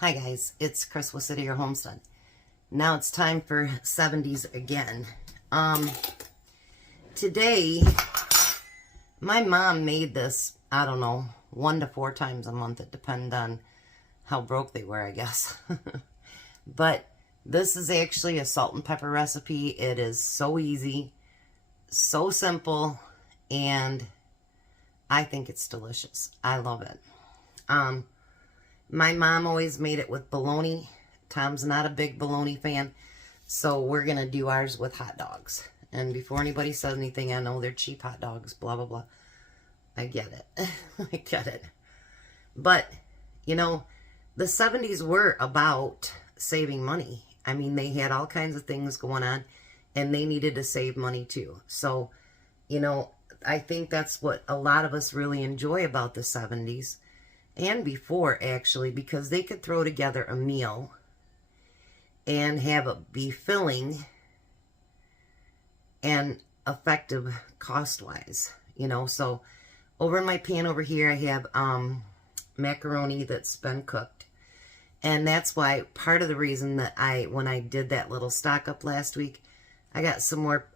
Hi guys, it's Chris with City or Homestead. Now it's time for 70's again. Today, my mom made this, I don't know, 1 to 4 times a month. It depends on how broke they were, I guess. But this is actually a salt and pepper recipe. It is so easy, so simple, and I think it's delicious. I love it. My mom always made it with bologna. Tom's not a big bologna fan, so we're going to do ours with hot dogs. And before anybody says anything, I know they're cheap hot dogs, blah, blah, blah. I get it. I get it. But, you know, the 70's were about saving money. I mean, they had all kinds of things going on, and they needed to save money too. So, you know, I think that's what a lot of us really enjoy about the 70's. And before, actually, because they could throw together a meal and have it be filling and effective cost-wise, you know. So over in my pan over here, I have macaroni that's been cooked. And that's why part of the reason that when I did that little stock up last week, I got some more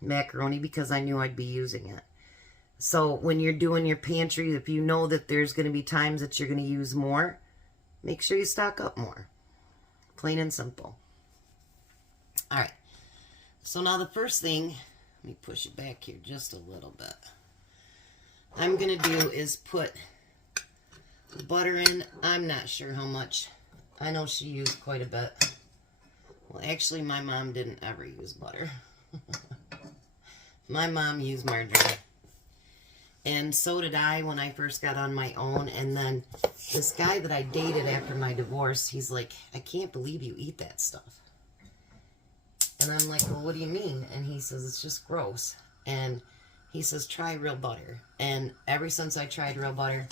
macaroni because I knew I'd be using it. So when you're doing your pantry, if you know that there's going to be times that you're going to use more, make sure you stock up more. Plain and simple. All right. So now the first thing, let me push it back here just a little bit. I'm going to do is put butter in. I'm not sure how much. I know she used quite a bit. Well, actually, my mom didn't ever use butter. My mom used margarine. And so did I when I first got on my own. And then this guy that I dated after my divorce, he's like, I can't believe you eat that stuff. And I'm like, well, what do you mean? And he says, it's just gross. And he says, try real butter. And ever since I tried real butter,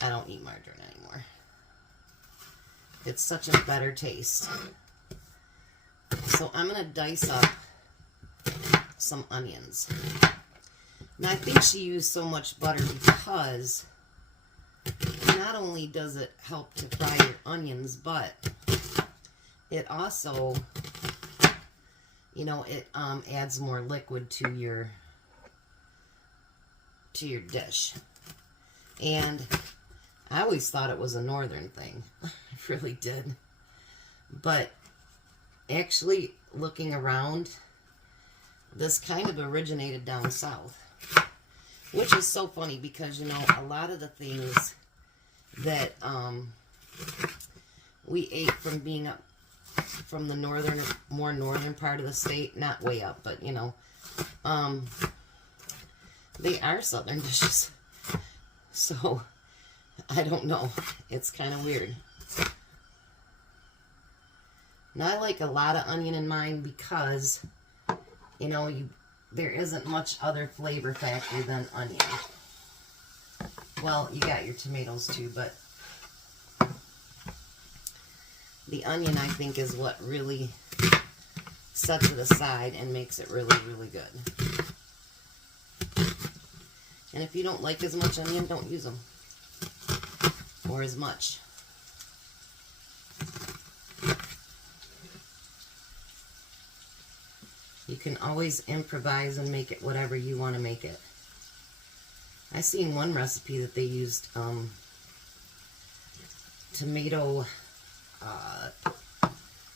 I don't eat margarine anymore. It's such a better taste. So I'm going to dice up some onions. Now, I think she used so much butter because not only does it help to fry your onions, but it also, you know, it adds more liquid to your dish. And I always thought it was a northern thing. I really did. But actually, looking around, this kind of originated down south. Which is so funny because, you know, a lot of the things that we ate from being up from the more northern part of the state, not way up, but, you know, they are southern dishes. So, I don't know. It's kind of weird. Now, I like a lot of onion in mine because, you know, there isn't much other flavor factor than onion. Well, you got your tomatoes too, but the onion, I think, is what really sets it aside and makes it really, really good. And if you don't like as much onion, don't use them. Or as much. You can always improvise and make it whatever you want to make it. I seen one recipe that they used tomato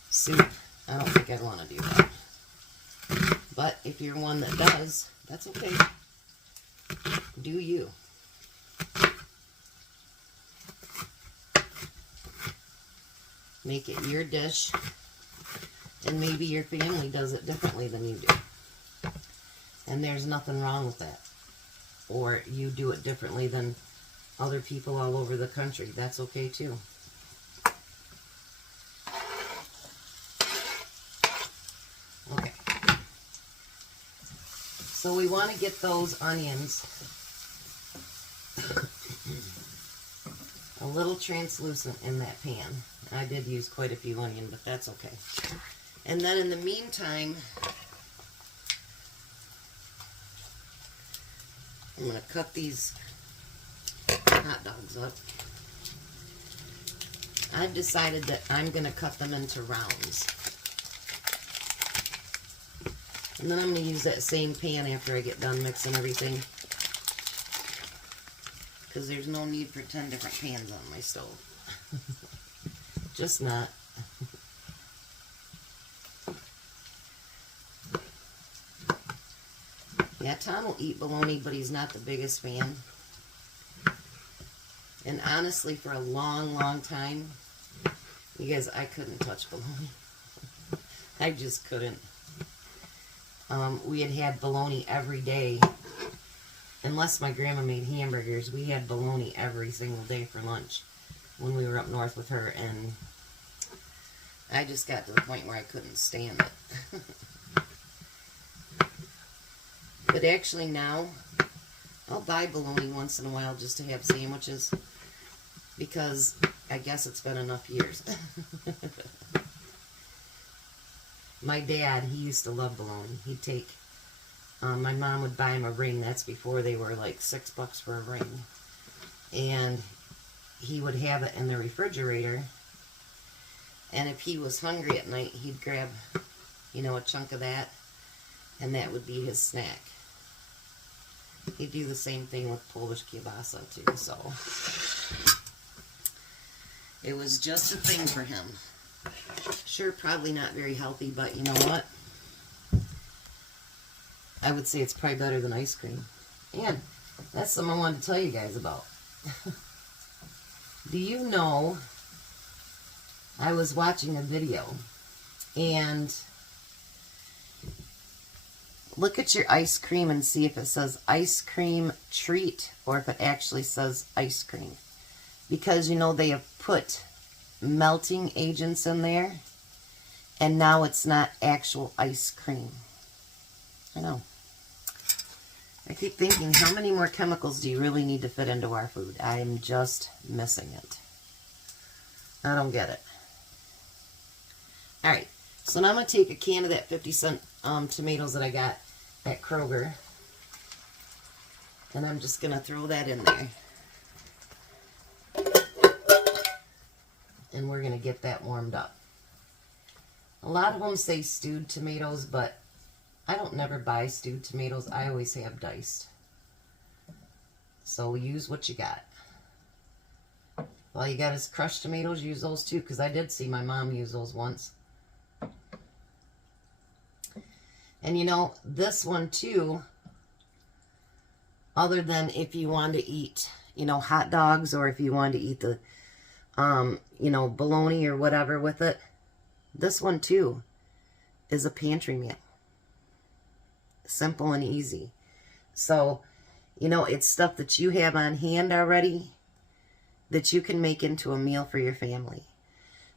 soup. I don't think I'd want to do that. But if you're one that does, that's okay. Do you. Make it your dish. And maybe your family does it differently than you do. And there's nothing wrong with that. Or you do it differently than other people all over the country. That's okay too. Okay. So we want to get those onions a little translucent in that pan. I did use quite a few onion, but that's okay. And then in the meantime, I'm going to cut these hot dogs up. I've decided that I'm going to cut them into rounds. And then I'm going to use that same pan after I get done mixing everything. Because there's no need for 10 different pans on my stove. Just not. Yeah, Tom will eat bologna, but he's not the biggest fan. And honestly, for a long, long time, you guys, I couldn't touch bologna. I just couldn't. We had bologna every day. Unless my grandma made hamburgers, we had bologna every single day for lunch when we were up north with her. And I just got to the point where I couldn't stand it. But actually now, I'll buy bologna once in a while just to have sandwiches, because I guess it's been enough years. My dad, he used to love bologna. He'd take, my mom would buy him a ring. That's before they were like $6 for a ring. And he would have it in the refrigerator. And if he was hungry at night, he'd grab, you know, a chunk of that, and that would be his snack. He'd do the same thing with Polish kielbasa too, so it was just a thing for him. Sure, probably not very healthy, but you know what? I would say it's probably better than ice cream. And that's something I wanted to tell you guys about. Do you know, I was watching a video, and look at your ice cream and see if it says ice cream treat or if it actually says ice cream. Because, you know, they have put melting agents in there, and now it's not actual ice cream. I know. I keep thinking, how many more chemicals do you really need to fit into our food? I'm just missing it. I don't get it. Alright, so now I'm going to take a can of that 50-cent tomatoes that I got at Kroger, and I'm just going to throw that in there. And we're going to get that warmed up. A lot of them say stewed tomatoes, but I don't never buy stewed tomatoes. I always have diced. So use what you got. All you got is crushed tomatoes. Use those too, because I did see my mom use those once. And you know, this one too, other than if you want to eat, you know, hot dogs, or if you want to eat the, you know, bologna or whatever with it, this one too is a pantry meal. Simple and easy. So, you know, it's stuff that you have on hand already that you can make into a meal for your family.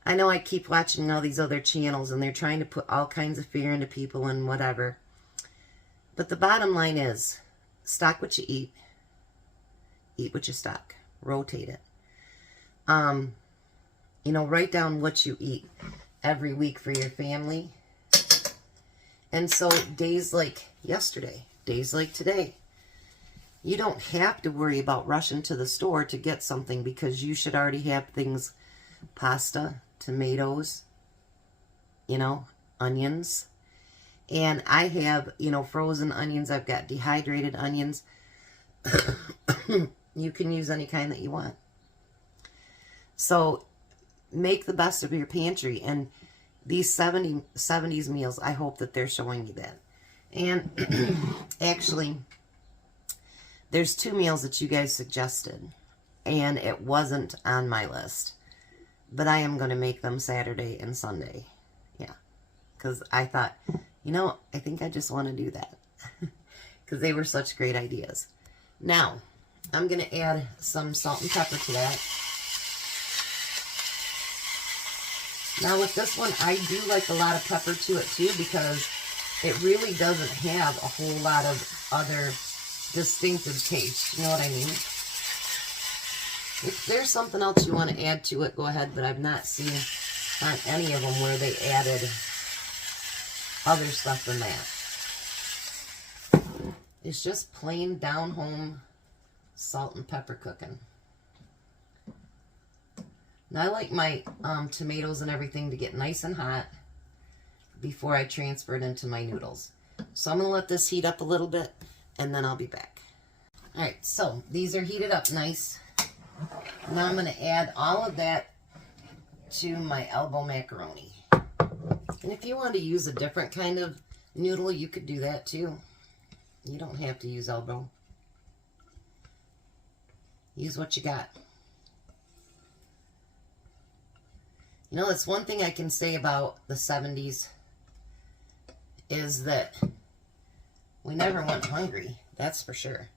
I know I keep watching all these other channels, and they're trying to put all kinds of fear into people and whatever. But the bottom line is, stock what you eat what you stock, rotate it. You know, write down what you eat every week for your family. And so days like yesterday, days like today, you don't have to worry about rushing to the store to get something, because you should already have things, pasta, tomatoes, you know, onions. And I have, you know, frozen onions. I've got dehydrated onions. You can use any kind that you want. So make the best of your pantry. And these 70's meals, I hope that they're showing you that. And actually, there's 2 meals that you guys suggested, and it wasn't on my list. But I am going to make them Saturday and Sunday. Yeah. Because I thought, you know, I think I just want to do that. Because they were such great ideas. Now, I'm going to add some salt and pepper to that. Now with this one, I do like a lot of pepper to it too, because it really doesn't have a whole lot of other distinctive taste. You know what I mean? If there's something else you want to add to it, go ahead, but I've not seen on any of them where they added other stuff than that. It's just plain down-home salt and pepper cooking. Now I like my tomatoes and everything to get nice and hot before I transfer it into my noodles. So I'm going to let this heat up a little bit, and then I'll be back. Alright, so these are heated up nice. Now I'm going to add all of that to my elbow macaroni. And if you want to use a different kind of noodle, you could do that too. You don't have to use elbow. Use what you got. You know, that's one thing I can say about the 70s is that we never went hungry. That's for sure.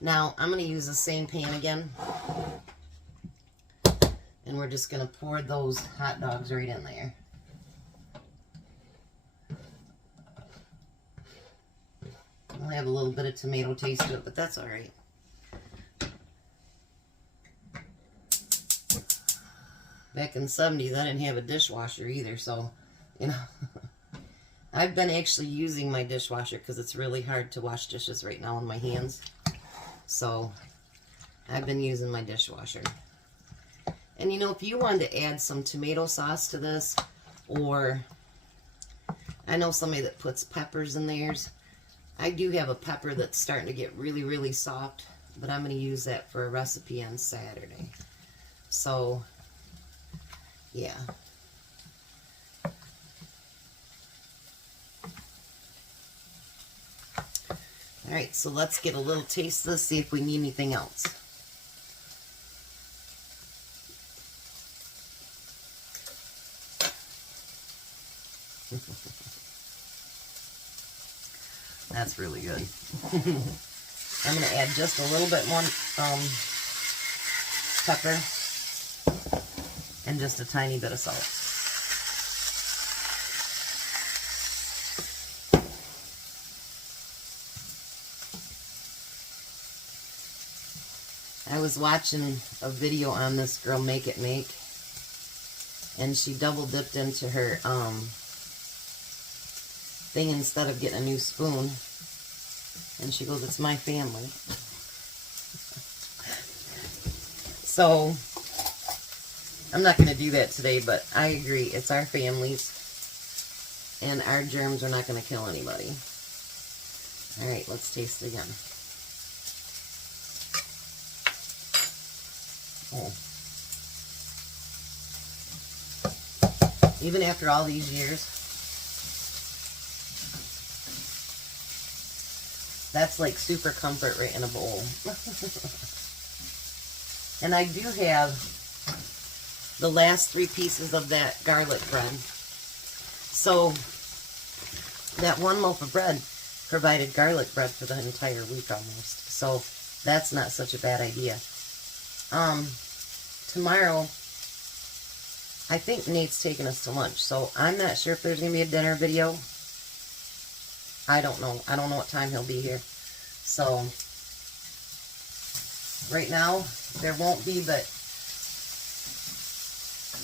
Now, I'm going to use the same pan again. And we're just going to pour those hot dogs right in there. I'll have a little bit of tomato taste to it, but that's all right. Back in the 70s, I didn't have a dishwasher either, so, you know. I've been actually using my dishwasher because it's really hard to wash dishes right now in my hands. So, I've been using my dishwasher. And, you know, if you wanted to add some tomato sauce to this, or I know somebody that puts peppers in theirs. I do have a pepper that's starting to get really, really soft, but I'm going to use that for a recipe on Saturday. So, yeah. Alright, so let's get a little taste of this, see if we need anything else. That's really good. I'm going to add just a little bit more pepper and just a tiny bit of salt. I was watching a video on this girl Make It Make, and she double dipped into her thing instead of getting a new spoon, and she goes, "It's my family." So I'm not going to do that today, but I agree, it's our families, and our germs are not going to kill anybody. Alright, let's taste it again. Oh. Even after all these years, that's like super comfort right in a bowl. And I do have the last 3 pieces of that garlic bread. So that one loaf of bread provided garlic bread for the entire week almost. So that's not such a bad idea. Tomorrow, I think Nate's taking us to lunch, so I'm not sure if there's going to be a dinner video. I don't know. I don't know what time he'll be here. So, right now, there won't be, but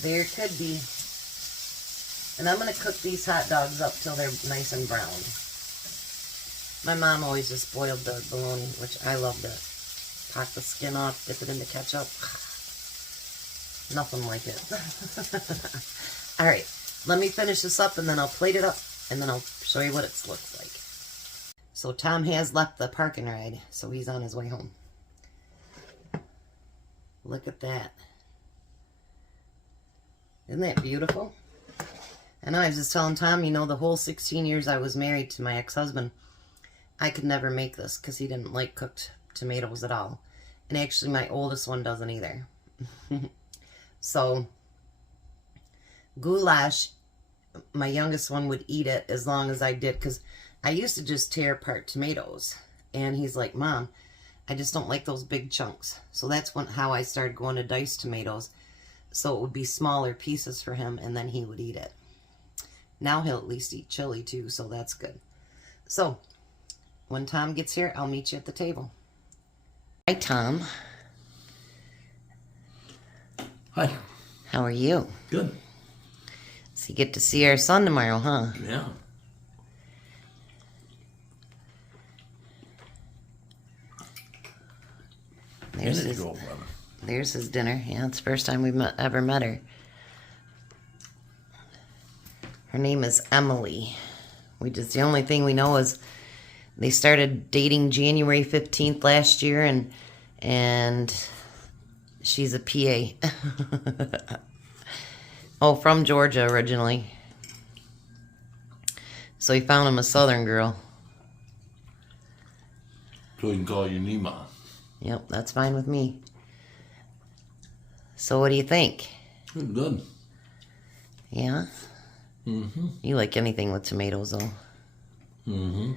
there could be. And I'm going to cook these hot dogs up till they're nice and brown. My mom always just boiled the bologna, which I love to pop the skin off, dip it into ketchup. Nothing like it. Alright, let me finish this up and then I'll plate it up and then I'll show you what it looks like. So Tom has left the parking ride, so he's on his way home. Look at that. Isn't that beautiful? And I was just telling Tom, you know, the whole 16 years I was married to my ex-husband, I could never make this because he didn't like cooked tomatoes at all. And actually my oldest one doesn't either. So, goulash, my youngest one would eat it as long as I did, because I used to just tear apart tomatoes. And he's like, "Mom, I just don't like those big chunks." So that's how I started going to diced tomatoes. So it would be smaller pieces for him, and then he would eat it. Now he'll at least eat chili too, so that's good. So, when Tom gets here, I'll meet you at the table. Hi, Tom. Hi. How are you? Good. So you get to see our son tomorrow, huh? Yeah. There's And his his, girlfriend. There's his dinner. Yeah, it's the first time we've ever met her. Her name is Emily. The only thing we know is they started dating January 15th last year, and she's a PA. Oh, from Georgia originally. So he found him a Southern girl. So he can call you Nima. Yep, that's fine with me. So what do you think? Good. Yeah? Mm-hmm. You like anything with tomatoes, though. Mm-hmm.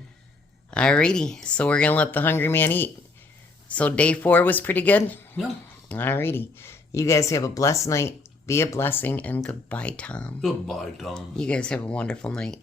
Alrighty, so we're going to let the hungry man eat. So day 4 was pretty good? Yeah. Alrighty. You guys have a blessed night. Be a blessing, and goodbye, Tom. Goodbye, Tom. You guys have a wonderful night.